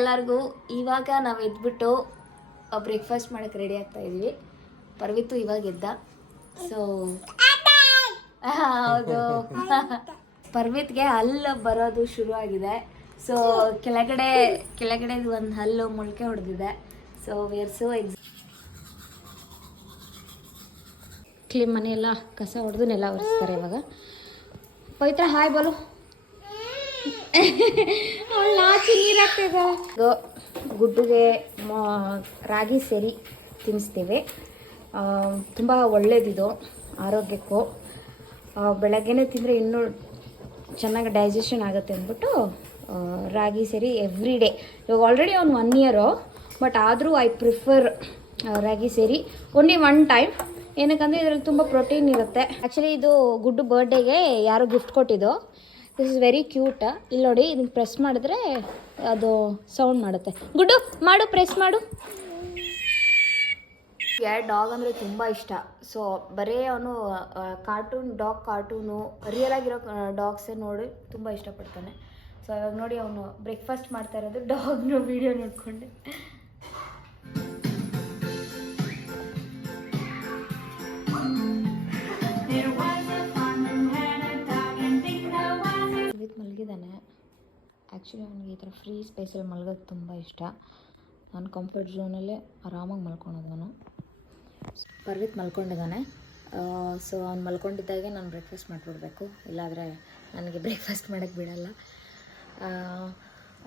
ಎಲ್ಲರಿಗೂ. ಇವಾಗ ನಾವು ಎದ್ಬಿಟ್ಟು ಬ್ರೇಕ್ಫಾಸ್ಟ್ ಮಾಡೋಕ್ಕೆ ರೆಡಿ ಆಗ್ತಾ ಇದ್ವಿ. ಪರ್ವಿತ್ತು ಇವಾಗ ಎದ್ದ. ಸೊ ಹೌದು, ಪರ್ವಿತ್ಗೆ ಹಲ್ಲು ಬರೋದು ಶುರು ಆಗಿದೆ. ಸೊ ಕೆಳಗಡೆ ಒಂದು ಹಲ್ಲು ಮೊಳಕೆ ಹೊಡೆದಿದೆ. So we are so clean ಮನೆಯೆಲ್ಲ ಕಸ ಹೊಡೆದು ನೆಲ ಒರೆಸ್ತಾರೆ ಇವಾಗ. ಪವಿತ್ರ ಹಾಯ್ ಬೋಲು. ಅವಳು ನಾಚಿ ನೀರಾಗ್ತಿದೆ. ಗುಡ್ಡುಗೆ ರಾಗಿ ಸೇರಿ ತಿನ್ನಿಸ್ತೀವಿ. ತುಂಬ ಒಳ್ಳೇದಿದು ಆರೋಗ್ಯಕ್ಕೂ. ಬೆಳಗ್ಗೆನೇ ತಿಂದರೆ ಇನ್ನೂ ಚೆನ್ನಾಗಿ ಡೈಜೆಷನ್ ಆಗುತ್ತೆ ಅಂದ್ಬಿಟ್ಟು ರಾಗಿ ಸೇರಿ ಎವ್ರಿ ಡೇ. ಇವಾಗ ಆಲ್ರೆಡಿ ಒಂದು 1 ಇಯರು, ಬಟ್ ಆದರೂ ಐ ಪ್ರಿಫರ್ ರಾಗಿ ಸೇರಿ ಓನ್ಲಿ 1 ಟೈಮ್. ಏನಕ್ಕಂದರೆ ಇದರಲ್ಲಿ ತುಂಬ ಪ್ರೋಟೀನ್ ಇರುತ್ತೆ. ಆ್ಯಕ್ಚುಲಿ ಇದು ಗುಡ್ಡು ಬರ್ಡೇಗೆ ಯಾರೋ ಗಿಫ್ಟ್ ಕೊಟ್ಟಿದ್ದು. This is very cute. ಇಲ್ಲಿ ನೋಡಿ, ಇದನ್ನು ಪ್ರೆಸ್ ಮಾಡಿದ್ರೆ ಅದು ಸೌಂಡ್ ಮಾಡುತ್ತೆ. ಗುಡ್ಡು ಮಾಡು, ಪ್ರೆಸ್ ಮಾಡು. ಡಾಗ್ ಅಂದರೆ ತುಂಬ ಇಷ್ಟ. ಸೊ ಬರೀ ಅವನು ಕಾರ್ಟೂನು ರಿಯಲ್ ಆಗಿರೋ ಡಾಗ್ಸೇ ನೋಡಿ ತುಂಬ ಇಷ್ಟಪಡ್ತಾನೆ. ಸೊ ಇವಾಗ ನೋಡಿ, ಅವನು ಬ್ರೇಕ್ಫಾಸ್ಟ್ ಮಾಡ್ತಾ ಇರೋದು ಡಾಗ್ನ ವೀಡಿಯೋ ನೋಡಿಕೊಂಡೆ. ಮಲಗಿದ್ದಾನೆ. ಆ್ಯಕ್ಚುಲಿ ಅವನಿಗೆ ಈ ಥರ ಫ್ರೀ ಸ್ಪೇಸಲ್ಲಿ ಮಲಗೋದು ತುಂಬ ಇಷ್ಟ. ನಾನು ಕಂಫರ್ಟ್ ಝೋನಲ್ಲೇ ಆರಾಮಾಗಿ ಮಲ್ಕೊಳೋದು. ಅವನು ಪರ್ವಿತ್ ಮಲ್ಕೊಂಡಿದ್ದಾನೆ. ಸೊ ಅವ್ನು ಮಲ್ಕೊಂಡಿದ್ದಾಗೆ ನಾನು ಬ್ರೇಕ್ಫಾಸ್ಟ್ ಮಾಡಿಬಿಡ್ಬೇಕು, ಇಲ್ಲಾಂದರೆ ನನಗೆ ಬ್ರೇಕ್ಫಾಸ್ಟ್ ಮಾಡೋಕ್ಕೆ ಬಿಡಲ್ಲ.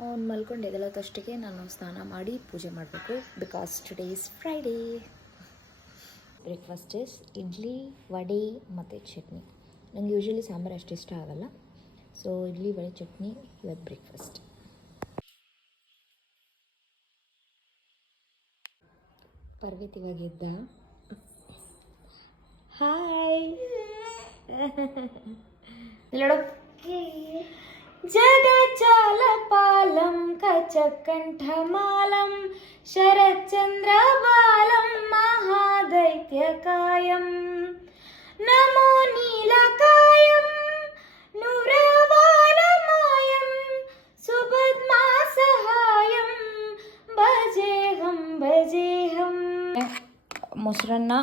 ಅವ್ನು ಮಲ್ಕೊಂಡು ಎದ್ದೇಳೋದಷ್ಟಕ್ಕೆ ನಾನು ಸ್ನಾನ ಮಾಡಿ ಪೂಜೆ ಮಾಡಬೇಕು. Because today is Friday. Breakfast is idli, vada ಮತ್ತು ಚಟ್ನಿ. ನನಗೆ ಯೂಶ್ವಲಿ ಸಾಂಬಾರು ಅಷ್ಟು ಇಷ್ಟ ಆಗಲ್ಲ. ಸೊ ಇಡ್ಲಿ, ವಡೆ, ಚಟ್ನಿ ಇವತ್ತು ಬ್ರೇಕ್ಫಾಸ್ಟ್. ಪರ್ವಿತ್ ಇವಾಗ ಇದ್ದ. ಹಾಯ್ ನೋಡು. ಜಗಚಾಲಪಾಲಂ ಕಚಕಂಠಮಾಲಂ ಶರಚಂದ್ರಬಾಲಂ ಮಹಾದೈತ್ಯಕಾಯಂ ನಮೋ ನೀಲಕಾಯಂ ನೂರವಾಲಮಾಯಂ ಸುಪದ್ಮಾ ಸಹಾಯಂ ಭಜೇಹಂ ಭಜೇಹಂ. ಮೊಸರನ್ನ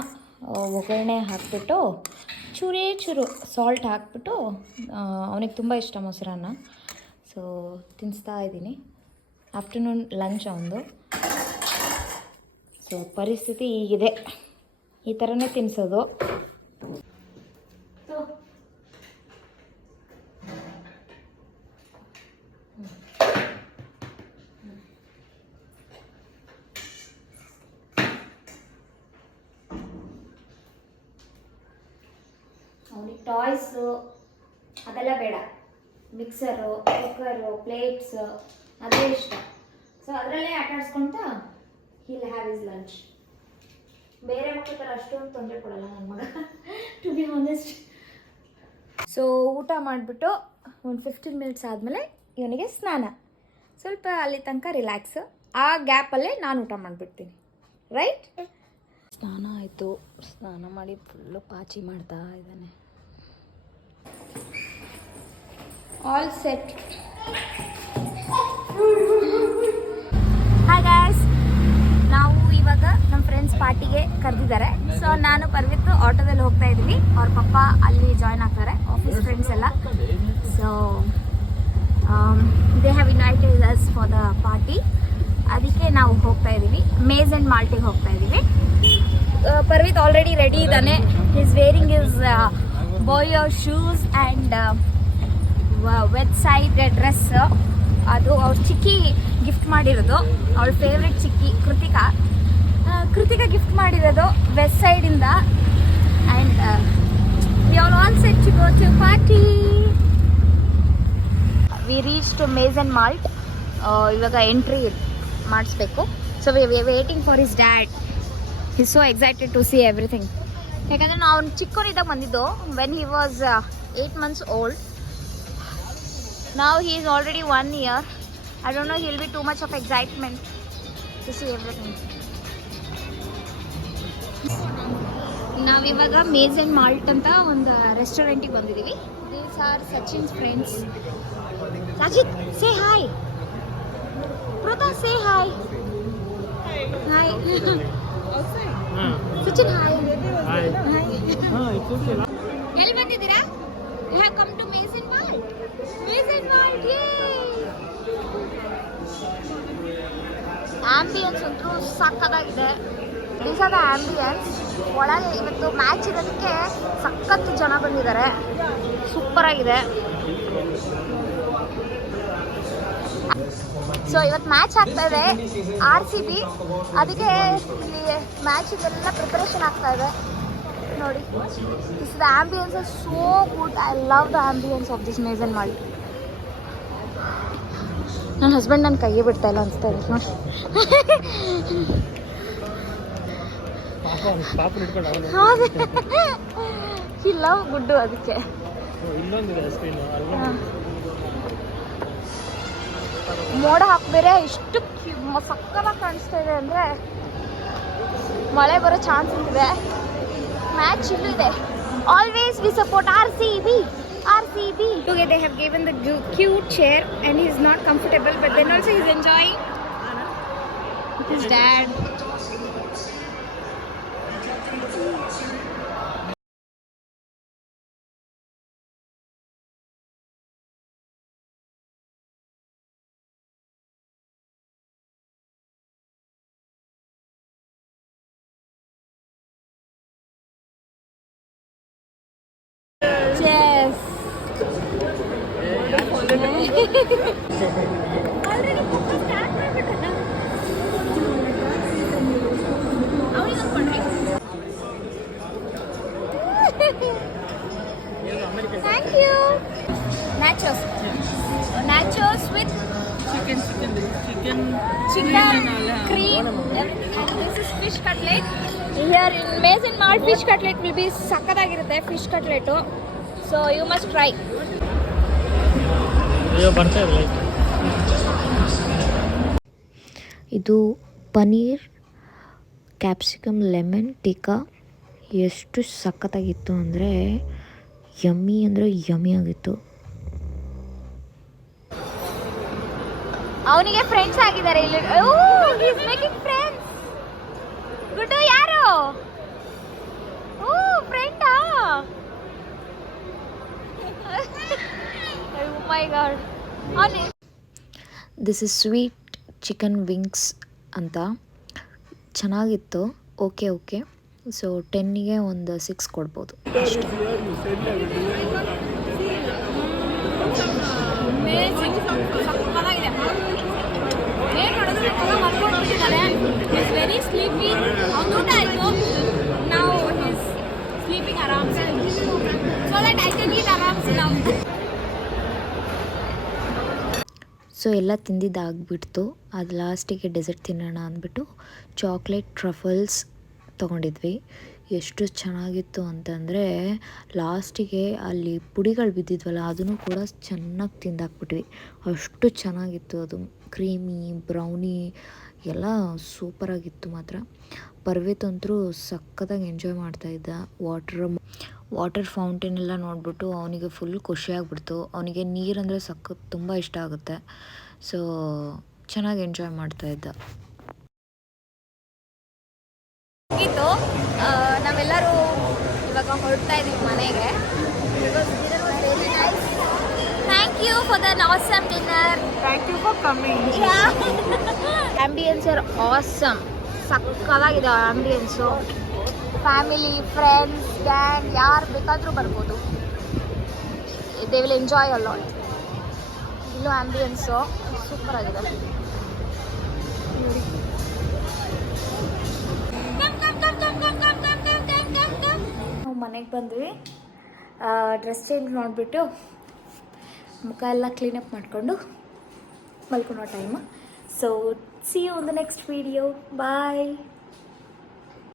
ಒಗ್ಗರಣೆ ಹಾಕ್ಬಿಟ್ಟು ಚೂರು ಸಾಲ್ಟ್ ಹಾಕ್ಬಿಟ್ಟು, ಅವನಿಗೆ ತುಂಬ ಇಷ್ಟ ಮೊಸರನ್ನ. ಸೊ ತಿನ್ನಿಸ್ತಾ ಇದ್ದೀನಿ. ಆಫ್ಟರ್ನೂನ್ ಲಂಚ್ ಅವನದು. ಸೊ ಪರಿಸ್ಥಿತಿ ಹೀಗಿದೆ, ಈ ಥರನೇ ತಿನ್ನಿಸೋದು. ಅವನಿಗೆ ಟಾಯ್ಸು ಅದೆಲ್ಲ ಬೇಡ. ಮಿಕ್ಸರು, ಕುಕ್ಕರು, ಪ್ಲೇಟ್ಸ್ ಅದೇ ಇಷ್ಟ. ಸೊ ಅದರಲ್ಲೇ ಆಟಾಡಿಸ್ಕೊಂತ ಹೀಲ್ ಹ್ಯಾವ್ ಇಸ್ ಲಂಚ್. ಬೇರೆ ಮಕ್ಕಳ ಅಷ್ಟೊಂದು ತೊಂದರೆ ಕೊಡಲ್ಲ ನನ್ನ ಮಗ, ಟು ಬಿ ಆನೆಸ್ಟ್. ಸೊ ಊಟ ಮಾಡಿಬಿಟ್ಟು ಒಂದು 15 ಮಿನಿಟ್ಸ್ ಆದಮೇಲೆ ಇವನಿಗೆ ಸ್ನಾನ. ಸ್ವಲ್ಪ ಅಲ್ಲಿ ತನಕ ರಿಲ್ಯಾಕ್ಸ್. ಆ ಗ್ಯಾಪಲ್ಲೇ ನಾನು ಊಟ ಮಾಡಿಬಿಡ್ತೀನಿ, ರೈಟ್? ಸ್ನಾನ ಆಯಿತು. ಸ್ನಾನ ಮಾಡಿ ಫುಲ್ಲು ಪಾಚಿ ಮಾಡ್ತಾ ಇದ್ದಾನೆ. All set. ಹಾಯ್ ಗಾಯ್ಸ್, ನಾವು ಇವಾಗ ನಮ್ಮ ಫ್ರೆಂಡ್ಸ್ ಪಾರ್ಟಿಗೆ ಕರೆದಿದ್ದಾರೆ. ಸೊ ನಾನು ಪರ್ವಿತ್ತು ಆಟೋದಲ್ಲಿ ಹೋಗ್ತಾ ಇದ್ವಿ. ಅವ್ರ ಪಪ್ಪ ಅಲ್ಲಿ ಜಾಯ್ನ್ ಆಗ್ತಾರೆ, ಆಫೀಸ್ ಫ್ರೆಂಡ್ಸ್ ಎಲ್ಲ. So they have invited us for the party. ಅದಕ್ಕೆ ನಾವು ಹೋಗ್ತಾ ಇದ್ದೀವಿ, ಮೇಜ್ ಆ್ಯಂಡ್ ಮಾಲ್ಟಿಗೆ ಹೋಗ್ತಾ ಇದ್ದೀವಿ. ಪರ್ವಿತ್ ಆಲ್ರೆಡಿ ರೆಡಿ ಇದ್ದಾನೆ. ಈಸ್ ವೇರಿಂಗ್ ಇಸ್ ಬಾಯೋ shoes and Westside dress. ಅದು ಅವ್ರ ಚಿಕ್ಕಿ ಗಿಫ್ಟ್ ಮಾಡಿರೋದು, ಅವಳ ಫೇವ್ರೆಟ್ ಚಿಕ್ಕಿ ಕೃತಿಕಾ ಗಿಫ್ಟ್ ಮಾಡಿರೋದು ವೆಸ್ಟ್ ಸೈಡಿಂದ. And we are all set to go to party. We reach to Maze and Malt. ಇವಾಗ ಎಂಟ್ರಿ ಮಾಡಿಸ್ಬೇಕು. So we are waiting for his dad. He so excited to see everything. ಯಾಕಂದರೆ ನಾವು ಚಿಕ್ಕವನಿದ್ದಾಗ ಬಂದಿದ್ದು, when he was 8 months old. Now he is already 1 year. I don't know, he'll be too much of excitement to see everything. ನಾವಿವಾಗ ಮೇಜ್ and malt ಅಂತ ಒಂದು ರೆಸ್ಟೋರೆಂಟಿಗೆ ಬಂದಿದ್ದೀವಿ. These are Sachin's friends. Sajid, say hi. Pruta, hi Sachin hi ಎಲ್ಲಿ ಬಂದಿದ್ದೀರಾ? You have come to Mason World. Mason World ambience ಅಂತೂ ಸಕ್ಕತ್ತಾಗಿದೆ. These are the ambience. ಒಳಗೆ ಇವತ್ತು ಮ್ಯಾಚ್ ಇರೋದಕ್ಕೆ ಸಖತ್ತು ಜನ ಬಂದಿದ್ದಾರೆ. ಸೂಪರ್ ಆಗಿದೆ. ಸೊ ಇವತ್ತು ಮ್ಯಾಚ್ ಆಗ್ತಾ ಇದೆ RCB, ಅದಕ್ಕೆ ಇಲ್ಲಿ ಮ್ಯಾಚಿಗೆಲ್ಲ ಪ್ರಿಪರೇಷನ್ ಆಗ್ತಾ ಇದೆ ನೋಡಿ. This the ambience is so good. I love the ambience of this mason world. ನನ್ನ ಹಸ್ಬೆಂಡ್ ನನ್ನ ಕೈಯೇ ಬಿಡ್ತಾ ಇಲ್ಲ ಅನಿಸ್ತಾ ಇದೆ ನೋಡಿ. ಈ ಲವ್ ಗುಡ್ಡು ಅದಕ್ಕೆ. ಮೋಡ ಹಾಕ್ಬೇರೆ ಇಷ್ಟು ಸಕ್ಕತ್ತಾಗಿ ಕಾಣಿಸ್ತಾ ಇದೆ ಅಂದರೆ ಮಳೆ ಬರೋ ಚಾನ್ಸ್ ಇದೆ. ಮ್ಯಾಚ್ ಇಲ್ಲೂ ಇದೆ. Always V support RCB. Today they have given the cute chair and he is not comfortable, but then also he is enjoying his dad. Cheers. Already focus start ಮಾಡ್ಬಿಟ್ಟಲ್ಲ. ಅವನಿಗೆ ಅಂದ್ಕೊಂಡ್ರಿ. Thank you. Nachos with chicken cream, everything. And this is fish cutlet. Here in Mason Mart, fish cutlet will be ಸಕ್ಕತ್ತಾಗಿರುತ್ತೆ. fish cutlet. So you must try. ಇದು paneer capsicum lemon tikka ಎಷ್ಟು ಸಖತ್ತಾಗಿತ್ತು ಅಂದರೆ yummy ಅಂದರೆ yummy ಆಗಿತ್ತು. ಅವನಿಗೆ friends ಆಗಿದ್ದಾರೆ ಇಲ್ಲಿ. Making friends. Guddu ಯಾರು? ಫ್ರೆಂಡಾ? Oh my god. This is sweet chicken wings ಅಂತ. ಚೆನ್ನಾಗಿತ್ತು. ಓಕೆ ಸೊ 10ಗೆ ಒಂದು 6 ಕೊಡ್ಬೋದು ಅಷ್ಟೇ. Very sleepy. ಊಟ ಆಯಿತು. ನಾವು ಹಿಸ್ ಸ್ಲೀಪಿಂಗ್ ಆರಾಮ್ಸೆ. So that I can eat ಆರಾಮ್ಸೆ ನಾವು. ಸೊ ಎಲ್ಲ ತಿಂದಿದ್ದಾಗ್ಬಿಡ್ತು. ಅದು ಲಾಸ್ಟಿಗೆ ಡೆಸರ್ಟ್ ತಿನ್ನೋಣ ಅಂದ್ಬಿಟ್ಟು ಚಾಕ್ಲೇಟ್ ಟ್ರಫಲ್ಸ್ ತೊಗೊಂಡಿದ್ವಿ. ಎಷ್ಟು ಚೆನ್ನಾಗಿತ್ತು ಅಂತಂದರೆ ಲಾಸ್ಟಿಗೆ ಅಲ್ಲಿ ಪುಡಿಗಳು ಬಿದ್ದಿದ್ವಲ್ಲ ಅದನ್ನು ಕೂಡ ಚೆನ್ನಾಗಿ ತಿಂದಾಕ್ಬಿಟ್ವಿ. ಅಷ್ಟು ಚೆನ್ನಾಗಿತ್ತು ಅದು. ಕ್ರೀಮಿ ಬ್ರೌನಿ ಎಲ್ಲ ಸೂಪರಾಗಿತ್ತು ಮಾತ್ರ. ಪರ್ವಿತ್ ಅಂತೂ ಸಖತ್ತಾಗಿ ಎಂಜಾಯ್ ಮಾಡ್ತಾಯಿದ್ದ. ವಾಟರ್ ಫೌಂಟೇನ್ ಎಲ್ಲ ನೋಡಿಬಿಟ್ಟು ಅವನಿಗೆ ಫುಲ್ ಖುಷಿಯಾಗ್ಬಿಡ್ತು. ಅವನಿಗೆ ನೀರಂದರೆ ತುಂಬ ಇಷ್ಟ ಆಗುತ್ತೆ. ಸೊ ಚೆನ್ನಾಗಿ ಎಂಜಾಯ್ ಮಾಡ್ತಾಯಿದ್ದ. ಇತ್ತು ನಾವೆಲ್ಲರೂ ಇವಾಗ ಹೊರಡ್ತಾ ಇದ್ದೀವಿ ಮನೆಗೆ. Thank you for the awesome dinner. Thank you for coming. Ambience are awesome. ಸಕ್ಕತ್ತಾಗಿದೆ ಆಂಬಿಯನ್ಸು. ಫ್ಯಾಮಿಲಿ ಫ್ರೆಂಡ್ಸ್ ಗ್ಯಾಂಗ್ ಯಾರು ಬೇಕಾದರೂ ಬರ್ಬೋದು. They will enjoy a lot. ಇಲ್ಲೂ ಆಂಬಿಯನ್ಸು ಸೂಪರ್ ಆಗಿದೆ. ನಾವು ಮನೆಗೆ ಬಂದ್ವಿ. ಡ್ರೆಸ್ ಚೇಂಜ್ ಮಾಡಿಬಿಟ್ಟು ಮುಖ ಎಲ್ಲ ಕ್ಲೀನಪ್ ಮಾಡಿಕೊಂಡು ಮಲ್ಕೊಳೋ time. So see you in the next video. Bye.